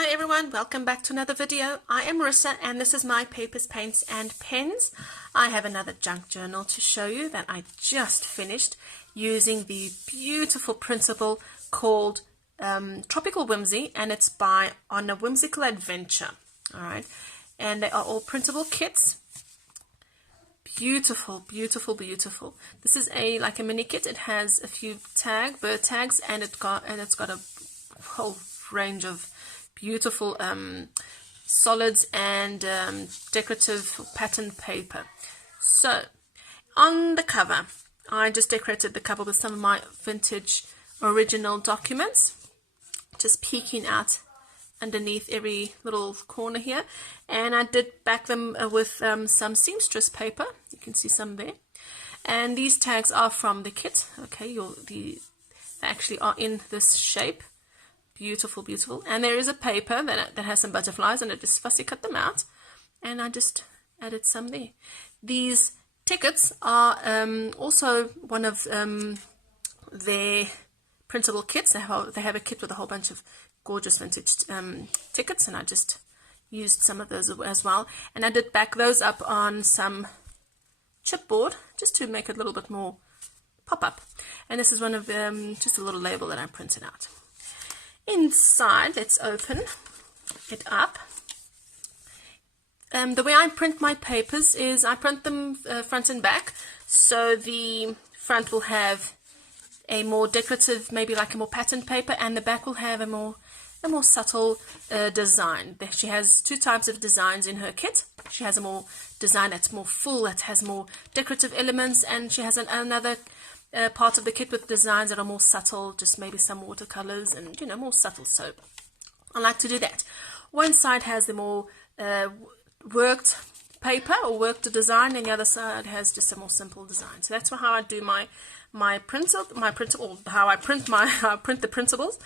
Hi everyone, welcome back to another video. I am Marissa and this is my papers, paints and pens. I have another junk journal to show you that I just finished using the beautiful printable called Tropical Whimsy, and it's by On A Whimsical Adventure. Alright, and they are all printable kits. Beautiful, beautiful, beautiful. This is like a mini kit. It has a few bird tags, and it's got a whole range of beautiful solids and decorative pattern paper. So on the cover, I just decorated the cover with some of my vintage original documents, just peeking out underneath every little corner here, and I did back them with some seamstress paper. You can see some there, and these tags are from the kit. Okay, they actually are in this shape. Beautiful, beautiful. And there is a paper that has some butterflies, and I just fussy cut them out, and I just added some there. These tickets are also one of their printable kits. They have a kit with a whole bunch of gorgeous vintage tickets, and I just used some of those as well. And I did back those up on some chipboard just to make it a little bit more pop up. And this is one of just a little label that I printed out. Inside, let's open it up. The way I print my papers is I print them front and back. So the front will have a more decorative, maybe like a more patterned paper, and the back will have a more subtle design. She has two types of designs in her kit. She has a more design that's more full, that has more decorative elements, and she has another part of the kit with designs that are more subtle, just maybe some watercolors and more subtle. So I like to do that. One side has the more worked paper or worked design, and the other side has just a more simple design. So that's how I do my printable, how I print the printables.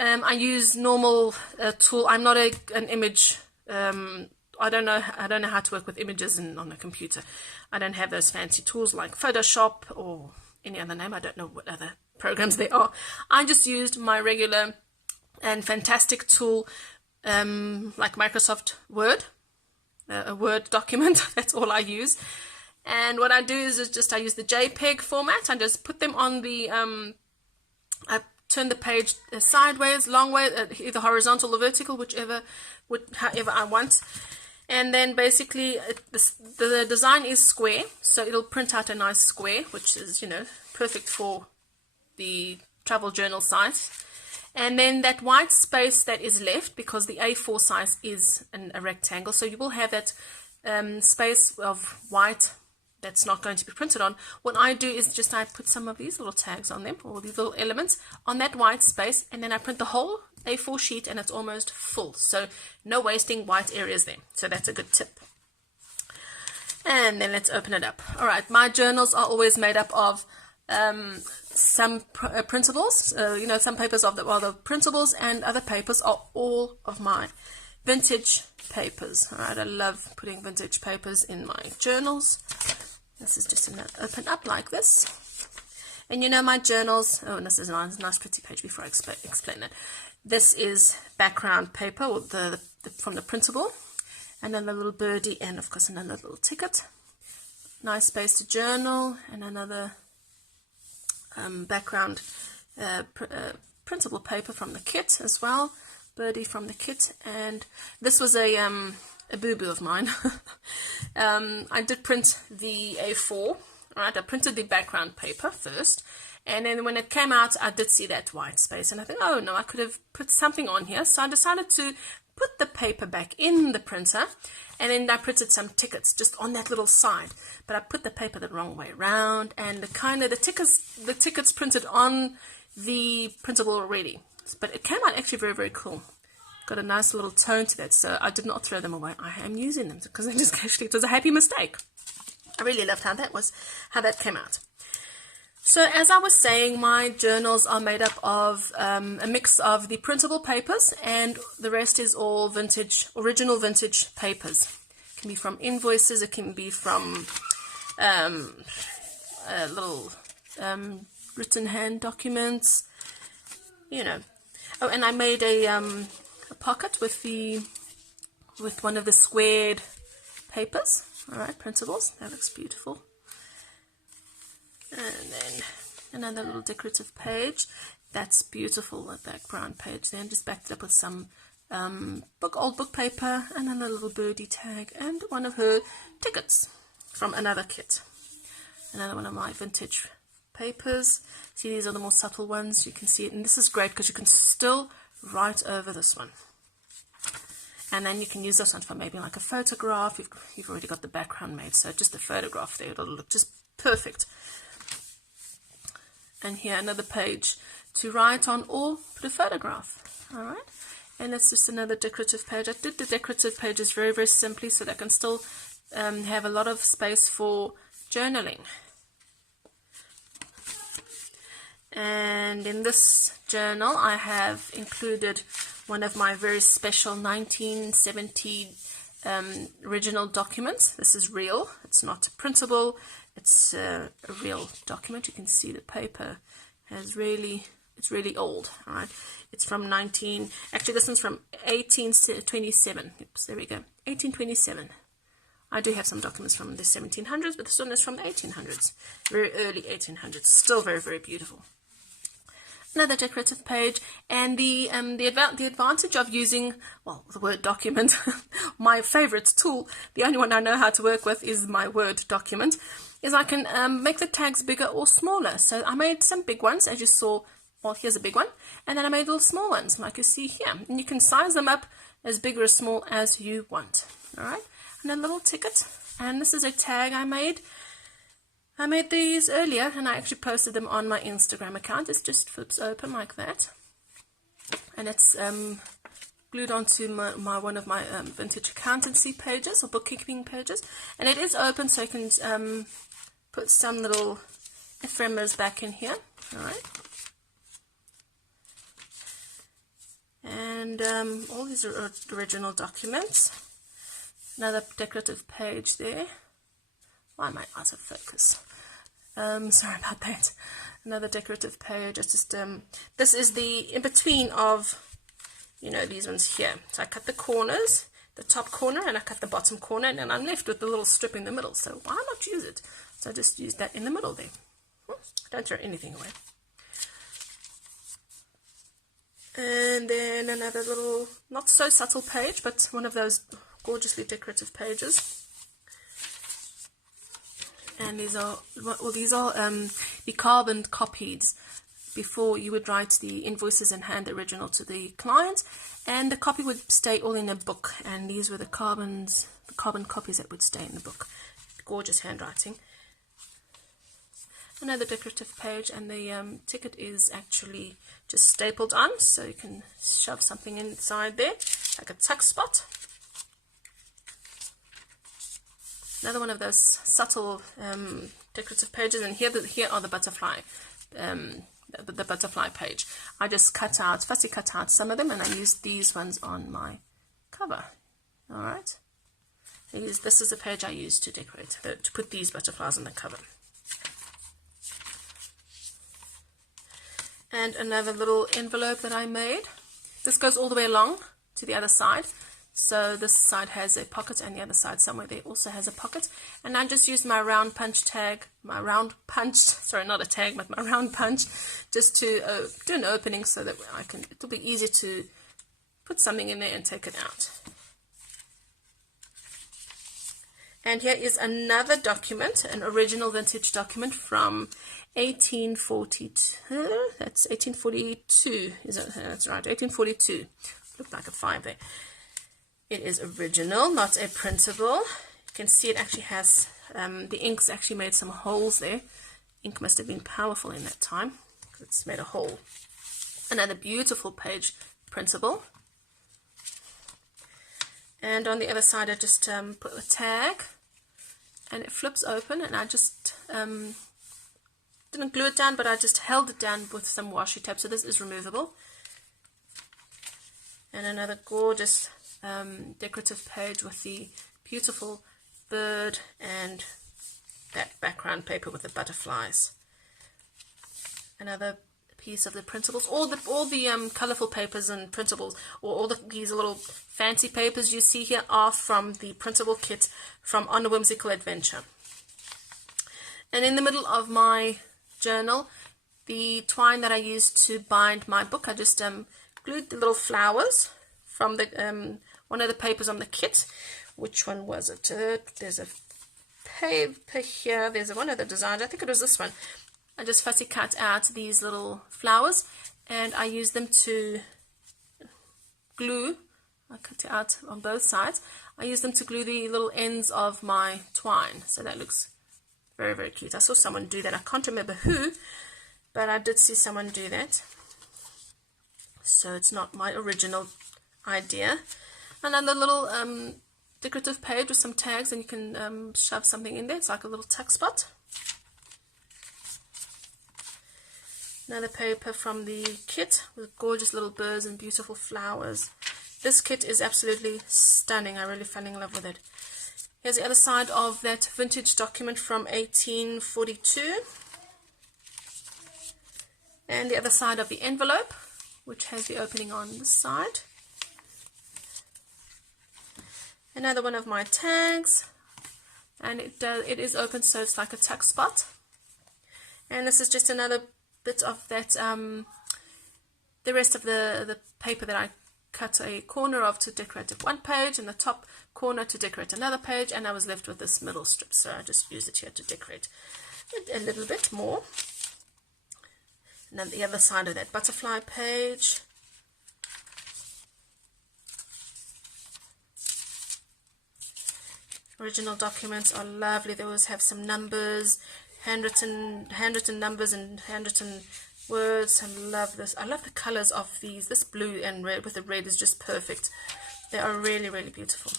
I use normal tool. I'm not an image. I don't know how to work with images on a computer. I don't have those fancy tools like Photoshop or any other name. I don't know what other programs there are. I just used my regular and fantastic tool like Microsoft Word, a Word document. That's all I use. And what I do is I use the JPEG format. I just put them on the I turn the page sideways, long way, either horizontal or vertical, however I want. And then basically the design is square, so it'll print out a nice square, which is perfect for the travel journal size. And then that white space that is left, because the A4 size is a rectangle, so you will have that space of white that's not going to be printed on. What I do is I put some of these little tags on them, or these little elements on that white space, and then I print the whole A4 sheet, and it's almost full. So no wasting white areas there. So that's a good tip. And then let's open it up. All right, my journals are always made up of some printables. Some papers are the printables, and other papers are all of my vintage papers. All right, I love putting vintage papers in my journals. This is just open up like this. And my journals, oh, and this is a nice pretty page before I explain that. This is background paper, or from the printable, and then a little birdie, and of course another little ticket. Nice space to journal, and another background printable paper from the kit as well. Birdie from the kit, and this was a boo-boo of mine. I did print the A4. Right, I printed the background paper first, and then when it came out, I did see that white space, and I thought, oh no, I could have put something on here. So I decided to put the paper back in the printer, and then I printed some tickets just on that little side. But I put the paper the wrong way around, and the tickets printed on the printable already. But it came out actually very, very cool. Got a nice little tone to that, so I did not throw them away. I am using them because it was a happy mistake. I really loved how that came out. So as I was saying, my journals are made up of a mix of the printable papers, and the rest is all original vintage papers. It can be from invoices, it can be from little written hand documents, Oh, and I made a pocket with one of the squared papers. All right, printables. That looks beautiful. And then another little decorative page. That's beautiful, that background page. Then just backed it up with some old book paper, and then a little birdie tag, and one of her tickets from another kit. Another one of my vintage papers. See, these are the more subtle ones. You can see it, and this is great because you can still write over this one. And then you can use this one for maybe like a photograph. You've already got the background made, so just a photograph there. It'll look just perfect. And here another page to write on or put a photograph. All right, and it's just another decorative page. I did the decorative pages very, very simply so that I can still have a lot of space for journaling. And in this journal I have included one of my very special 1970 original documents. This is real, it's not printable, it's a real document. You can see the paper has it's really old. All right, it's from actually this one's from 1827. Oops, there we go, 1827. I do have some documents from the 1700s, but this one is from the 1800s, very early 1800s. Still very, very beautiful. Another decorative page, and the advantage of using, well, the Word document, my favorite tool, the only one I know how to work with is my Word document, is I can make the tags bigger or smaller. So I made some big ones, as you saw. Well, here's a big one, and then I made little small ones, like you see here. And you can size them up as big or as small as you want. All right, and a little ticket, and this is a tag I made. I made these earlier, and I actually posted them on my Instagram account. It just flips open like that, and it's glued onto one of my vintage accountancy pages or bookkeeping pages, and it is open, so you can put some little ephemeras back in here. All right, and all these are original documents. Another decorative page there. Why am I out of focus? Sorry about that. Another decorative page. It's just this is the in between of, you know, these ones here. So I cut the corners, the top corner, and I cut the bottom corner, and then I'm left with the little strip in the middle. So why not use it? So I just use that in the middle there. Don't throw anything away. And then another little, not so subtle page, but one of those gorgeously decorative pages. And these are the carbon copies before you would write the invoices and hand the original to the client, and the copy would stay all in a book, and these were the carbon copies that would stay in the book. Gorgeous handwriting. Another decorative page, and the ticket is actually just stapled on, so you can shove something inside there, like a tuck spot. Another one of those subtle decorative pages, and here are the butterfly, the butterfly page. I just fussy cut out some of them, and I used these ones on my cover. All right, this is the page I used to decorate, to put these butterflies on the cover. And another little envelope that I made. This goes all the way along to the other side. So this side has a pocket, and the other side somewhere there also has a pocket. And I just used my round punch tag, sorry, not a tag, but my round punch, just to do an opening so that it'll be easier to put something in there and take it out. And here is another document, an original vintage document from 1842. That's 1842. That's right, 1842. Looked like a 5 there. It is original, not a printable. You can see it actually has, the ink's actually made some holes there. Ink must have been powerful in that time. It's made a hole. Another beautiful page, printable. And on the other side I just put a tag, and it flips open, and I just didn't glue it down, but I just held it down with some washi tape, so this is removable. And another gorgeous decorative page with the beautiful bird and that background paper with the butterflies. Another piece of the printables. All the colorful papers and printables, or all these little fancy papers you see here are from the printable kit from On A Whimsical Adventure. And in the middle of my journal, the twine that I used to bind my book, I just glued the little flowers from the one of the papers on the kit. Which one was it? There's a paper here. There's one of the designs. I think it was this one. I just fussy cut out these little flowers, and I use them to glue. I cut it out on both sides. I use them to glue the little ends of my twine, so that looks very, very cute. I saw someone do that. I can't remember who, but I did see someone do that. So it's not my original idea. Another little decorative page with some tags, and you can shove something in there. It's like a little tuck spot. Another paper from the kit with gorgeous little birds and beautiful flowers. This kit is absolutely stunning. I really fell in love with it. Here's the other side of that vintage document from 1842. And the other side of the envelope, which has the opening on this side. Another one of my tags, and it is open, so it's like a tuck spot. And this is just another bit of that, the rest of the paper that I cut a corner of to decorate one page, and the top corner to decorate another page, and I was left with this middle strip, so I just used it here to decorate it a little bit more. And then the other side of that butterfly page. Original documents are lovely. They always have some numbers, handwritten numbers and handwritten words. I love this. I love the colors of these. This blue and red with the red is just perfect. They are really, really beautiful.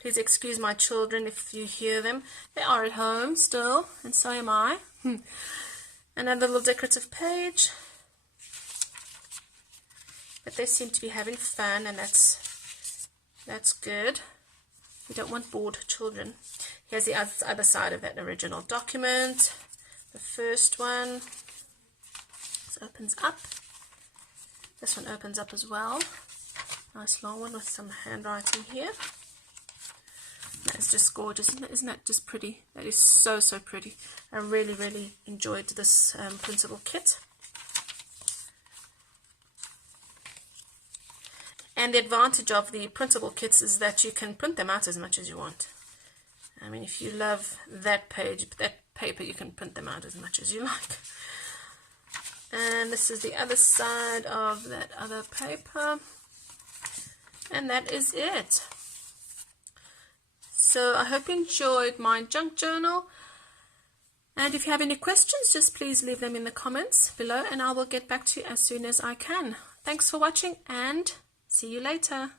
Please excuse my children if you hear them. They are at home still, and so am I. Another little decorative page. But they seem to be having fun, and that's good. We don't want bored children. Here's the other side of that original document. The first one. This opens up. This one opens up as well. Nice long one with some handwriting here. That's just gorgeous. Isn't that just pretty? That is so, so pretty. I really, really enjoyed this printable kit. And the advantage of the printable kits is that you can print them out as much as you want. I mean, if you love that page, that paper, you can print them out as much as you like. And this is the other side of that other paper. And that is it. So I hope you enjoyed my junk journal. And if you have any questions, just please leave them in the comments below, and I will get back to you as soon as I can. Thanks for watching, and see you later.